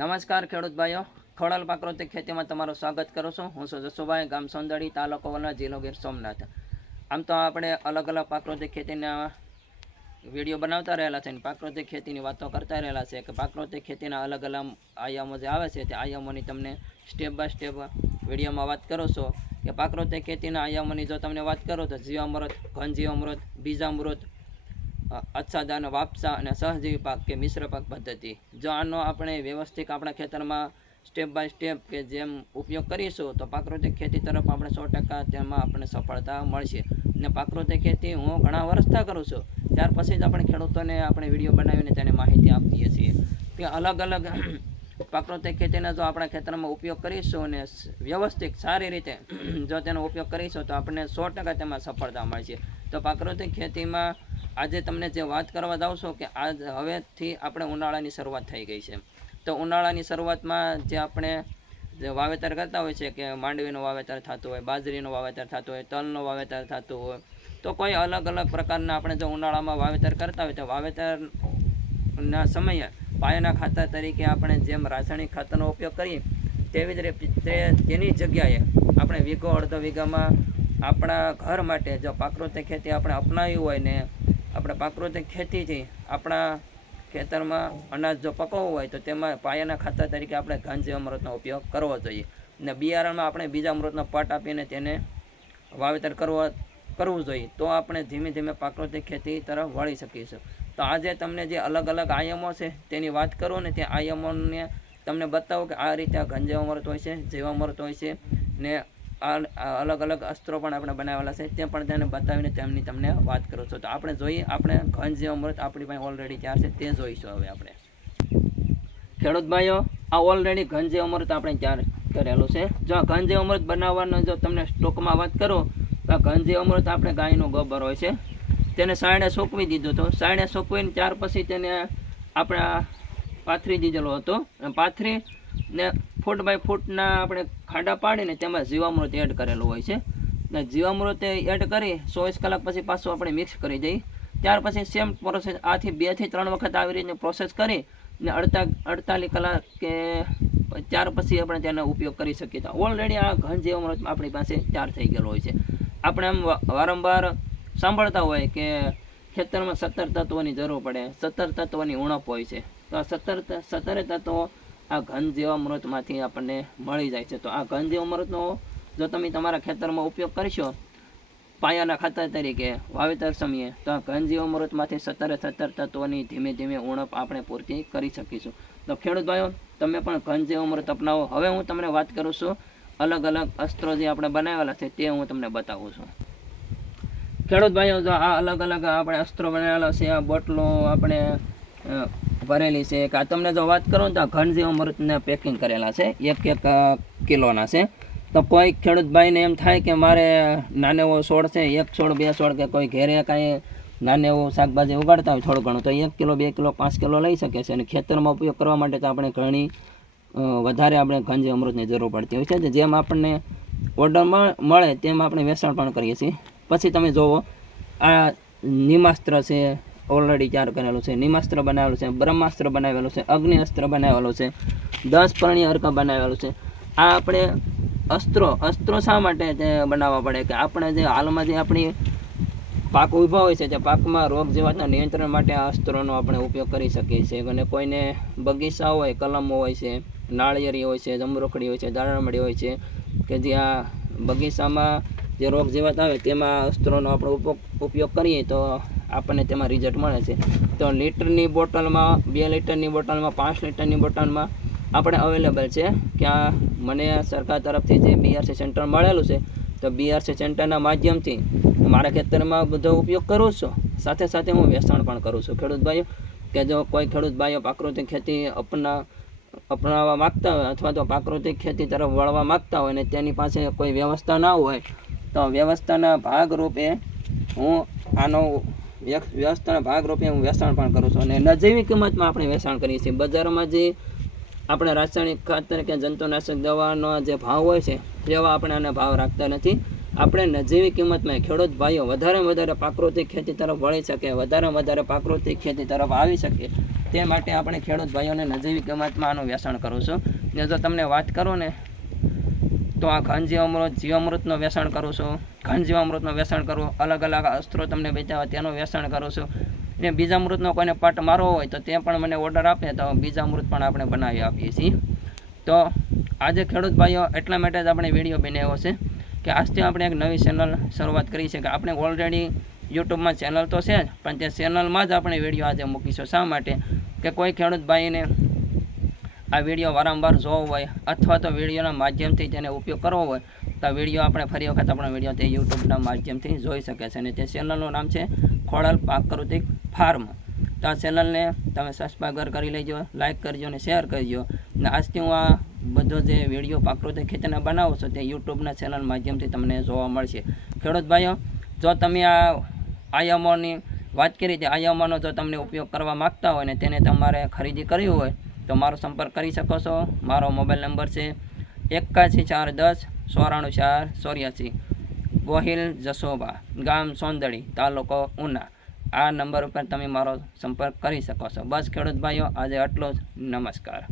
નમસ્કાર ખેડૂત ભાઈઓ, ખોડલ પ્રાકૃતિક ખેતીમાં તમારું સ્વાગત કરું છું. હું છું જસુભાઈ, ગામ સોંદડી, તાલુકો વલણ, જિલ્લો ગીર સોમનાથ. આમ તો આપણે અલગ અલગ પ્રાકૃતિક ખેતીના વિડીયો બનાવતા રહેલા છે અને પ્રાકૃતિક ખેતીની વાતો કરતા રહેલા છે કે પ્રાકૃતિક ખેતીના અલગ અલગ આયામો જે આવે છે તે આયામોની તમને સ્ટેપ બાય સ્ટેપ વિડીયોમાં વાત કરો છો કે પ્રાકૃતિક ખેતીના આયામોની જો તમને વાત કરો તો જીવામૃત, ઘન જીવામૃત, બીજામૃત, આચ્છાદન, વાપસા અને સહજીવી પાક કે મિશ્ર પાક પદ્ધતિ. જો આનો આપણે વ્યવસ્થિત આપણા ખેતરમાં સ્ટેપ બાય સ્ટેપ કે જેમ ઉપયોગ કરીશું તો પ્રાકૃતિક ખેતી તરફ આપણે 100% તેમાં આપણને સફળતા મળશે. અને પ્રાકૃતિક ખેતી હું ઘણા વર્ષથી કરું છું, ત્યાર પછી જ આપણે ખેડૂતોને આપણે વિડીયો બનાવીને તેને માહિતી આપીએ છીએ કે અલગ અલગ પ્રાકૃતિક ખેતીના જો આપણા ખેતરમાં ઉપયોગ કરીશું અને વ્યવસ્થિત સારી રીતે જો તેનો ઉપયોગ કરીશું તો આપણને 100% તેમાં સફળતા મળશે. તો પ્રાકૃતિક ખેતીમાં આજે તમને જે વાત કરવા જાઉં છું કે આજ હવેથી આપણે ઉનાળાની શરૂઆત થઈ ગઈ છે. તો ઉનાળાની શરૂઆતમાં જે આપણે જે વાવેતર કરતા હોય છે કે માંડવીનું વાવેતર થતું હોય, બાજરીનું વાવેતર થતું હોય, તલનું વાવેતર થતું હોય, તો કોઈ અલગ અલગ પ્રકારના આપણે જો ઉનાળામાં વાવેતર કરતા હોય તો વાવેતરના સમયે પાયાના ખાતર તરીકે આપણે જેમ રાસાયણિક ખાતરનો ઉપયોગ કરીએ તેવી જ રીતે તેની જગ્યાએ આપણે વીઘો અડધો વીઘામાં આપણા ઘર માટે જો પ્રાકૃતિક ખેતી આપણે અપનાવી હોય ને આપણે પ્રાકૃતિક ખેતીથી આપણા ખેતરમાં અનાજ જો પકવવું હોય તો તેમાં પાયાના ખાતર તરીકે આપણે ઘન જીવામૃતનો ઉપયોગ કરવો જોઈએ. અને બિયારણમાં આપણે બીજામૃતનો પટ આપીને તેને વાવેતર કરવું જોઈએ. તો આપણે ધીમે ધીમે પ્રાકૃતિક ખેતી તરફ વળી શકીશું. તો આજે તમને જે અલગ અલગ આયામો છે તેની વાત કરું ને તે આયામોને તમને બતાવો કે આ રીતે ઘન જીવામૃત હોય છે, જીવામૃત હોય છે ને અલગ અલગ અસ્ત્રો પણ આપણે બનાવેલા છે તે પણ તેને બતાવીને તેમની તમને વાત કરું છું. તો આપણે જોઈએ આપણે ઘન જીવામૃત આપણી પાસે ઓલરેડી તૈયાર છે તે જોઈશું. હવે આપણે ખેડૂત ભાઈઓ, આ ઓલરેડી ઘન જીવામૃત આપણે તૈયાર કરેલું છે. જો આ ઘન જીવામૃત બનાવવાનો જો તમને સ્ટોકમાં વાત કરું તો આ ઘન જીવામૃત આપણે ગાયનું ગોબર હોય છે તેને સાયણે સૂકવી દીધું હતું. સાયણે સૂકવીને ત્યાર પછી તેને આપણે પાથરી દીધેલો હતો. પાથરી ને ફૂટ બાય ફૂટના આપણે ખાડા પાડીને તેમાં જીવામૃત એડ કરેલું હોય છે. ને જીવામૃત એડ કરી 24 કલાક પછી પાછું આપણે મિક્સ કરી દઈએ. ત્યાર પછી સેમ પ્રોસેસ આથી 2 થી 3 વખત આવી રીતે પ્રોસેસ કરી ને 48 કલાક કે ત્યાર પછી આપણે તેનો ઉપયોગ કરી શકીએ. તો ઓલરેડી આ ઘન જીવામૃત આપણી પાસે તૈયાર થઈ ગયેલો હોય છે. આપણે આમ વારંવાર સાંભળતા હોય કે ખેતરમાં 17 તત્વોની જરૂર પડે, 17 તત્વોની ઉણપ હોય છે. તો આ 17 તત્વો આ ઘન જીવામૃતમાંથી આપણને મળી જાય છે. તો આ ઘન જીવામૃતનો જો તમે તમારા ખેતરમાં ઉપયોગ કરશો પાયાના ખાતર તરીકે વાવેતર સમયે તો આ ઘન જીવામૃતમાંથી 17 તત્વોની ધીમે ધીમે ઉણપ આપણે પૂર્તિ કરી શકીશું. તો ખેડૂત ભાઈઓ, તમે પણ ઘન જીવામૃત અપનાવો. હવે હું તમને વાત કરું છું અલગ અલગ અસ્ત્રો જે આપણે બનાવેલા છે તે હું તમને બતાવું છું. ખેડૂત ભાઈઓ, જો આ અલગ અલગ આપણે અસ્ત્રો બનાવેલા છે, આ બોટલો આપણે ભરેલી છે કે આ તમને જો વાત કરું તો આ ઘન જીવામૃતને પેકિંગ કરેલા છે 1 કિલોના છે. તો કોઈ ખેડૂત ભાઈને એમ થાય કે મારે નાનો એવો છોડ છે, 1 છોડ 2 છોડ કે કોઈ ઘેરે કાંઈ નાને એવું શાકભાજી ઉગાડતા હોય થોડું ઘણું તો 1 કિલો 2 કિલો 5 કિલો લઈ શકે છે. અને ખેતરમાં ઉપયોગ કરવા માટે તો આપણે ઘણી વધારે આપણે ઘન જીવામૃતની જરૂર પડતી હોય છે. જેમ આપણને ઓર્ડર મળે તેમ આપણે વેચાણ પણ કરીએ છીએ. પછી તમે જુઓ આ નિમાસ્ત્ર છે ઓલરેડી તૈયાર કરેલું છે, નિમાસ્ત્ર બનાવેલું છે, બ્રહ્માસ્ત્ર બનાવેલું છે, અગ્નિ અસ્ત્ર બનાવેલું છે, 10 પરણી અર્ક બનાવેલું છે. આ આપણે અસ્ત્રો શા માટે તે બનાવવા પડે કે આપણે જે હાલમાં જે આપણી પાક ઊભા હોય છે તે પાકમાં રોગ જીવાતના નિયંત્રણ માટે આ અસ્ત્રોનો આપણે ઉપયોગ કરી શકીએ છીએ. અને કોઈને બગીચા હોય, કલમો હોય છે, નાળિયેરી હોય છે, જમરૂખડી હોય છે, દાડમડી હોય છે કે જે આ બગીચામાં જે રોગ જીવાત આવે તેમાં અસ્ત્રોનો આપણે ઉપયોગ કરીએ તો આપણને તેમાં રિઝલ્ટ મળે છે. તો લીટરની બોટલમાં, 2 લીટરની બોટલમાં, 5 લીટરની બોટલમાં આપણે અવેલેબલ છે કે આ મને સરકાર તરફથી જે BRC સેન્ટર મળેલું છે તો BRC સેન્ટરના માધ્યમથી મારા ખેતરમાં બધો ઉપયોગ કરું છું. સાથે સાથે હું વેચાણ પણ કરું છું. ખેડૂત ભાઈઓ, કે જો કોઈ ખેડૂત ભાઈઓ પ્રાકૃતિક ખેતી અપનાવવા માગતા હોય અથવા તો પ્રાકૃતિક ખેતી તરફ વળવા માગતા હોય અને તેની પાસે કોઈ વ્યવસ્થા ના હોય તો વ્યવસ્થાના ભાગરૂપે હું હું વેચાણ પણ કરું છું. અને નજીવી કિંમતમાં આપણે વેચાણ કરીએ છીએ. બજારમાં જે આપણે રાસાયણિક ખાતર કે જંતુનાશક દવાનો જે ભાવ હોય છે તેવા આપણે આના ભાવ રાખતા નથી. આપણે નજીવી કિંમતમાં ખેડૂત ભાઈઓ વધારે પ્રાકૃતિક ખેતી તરફ વળી શકે, વધારે પ્રાકૃતિક ખેતી તરફ આવી શકે તે માટે આપણે ખેડૂત ભાઈઓને નજીવી કિંમતમાં આનું વેચાણ કરું છું. ને જો તમને વાત કરું ને તો આ ઘન જીવામૃત જીવામૃતનું વેચાણ કરું છું, ઘન જીવામૃતનું વેચાણ કરું, અલગ અલગ અસ્ત્રો તમને બતાવ્યા તેનું વેચાણ કરું છું. ને બીજામૃતનો કોઈને પટ મારવો હોય તો તે પણ મને ઓર્ડર આપે તો બીજામૃત પણ આપણે બનાવી આપીએ છીએ. તો આજે ખેડૂત ભાઈઓ એટલા માટે જ આપણે વિડીયો બનાવ્યો છે કે આજથી આપણે એક નવી ચેનલ શરૂઆત કરી છે કે આપણે ઓલરેડી યુટ્યુબમાં ચેનલ તો છે જ, પણ તે ચેનલમાં જ આપણે વિડીયો આજે મૂકીશું. શા માટે કે કોઈ ખેડૂત ભાઈને આ વિડીયો વારંવાર જોવો હોય અથવા તો વિડીયોના માધ્યમથી તેને ઉપયોગ કરવો હોય તો આ વિડીયો આપણે ફરી વખત આપણો વિડીયો તે યુટ્યુબના માધ્યમથી જોઈ શકે છે. અને તે ચેનલનું નામ છે ખોડલ પ્રાકૃતિક ફાર્મ. તો આ ચેનલને તમે સબસ્ક્રાઈબર કરી લેજો, લાઇક કરજો અને શેર કરજો. અને આજથી હું આ બધો જે વિડીયો પ્રાકૃતિક ખેતીના બનાવું છું તે યુટ્યુબના ચેનલ માધ્યમથી તમને જોવા મળશે. ખેડૂત ભાઈઓ, જો તમે આ આયામોની વાત કરી તે આયામોનો જો તમને ઉપયોગ કરવા માગતા હોય ને તેને તમારે ખરીદી કરવી હોય તો મારો સંપર્ક કરી શકો છો. મારો મોબાઈલ નંબર છે 81 410 94 84. ગોહિલ જસોબા, ગામ સોંદડી, તાલુકો ઉના. આ નંબર ઉપર તમે મારો સંપર્ક કરી શકો છો. બસ ખેડૂત ભાઈઓ, આજે આટલો જ. નમસ્કાર.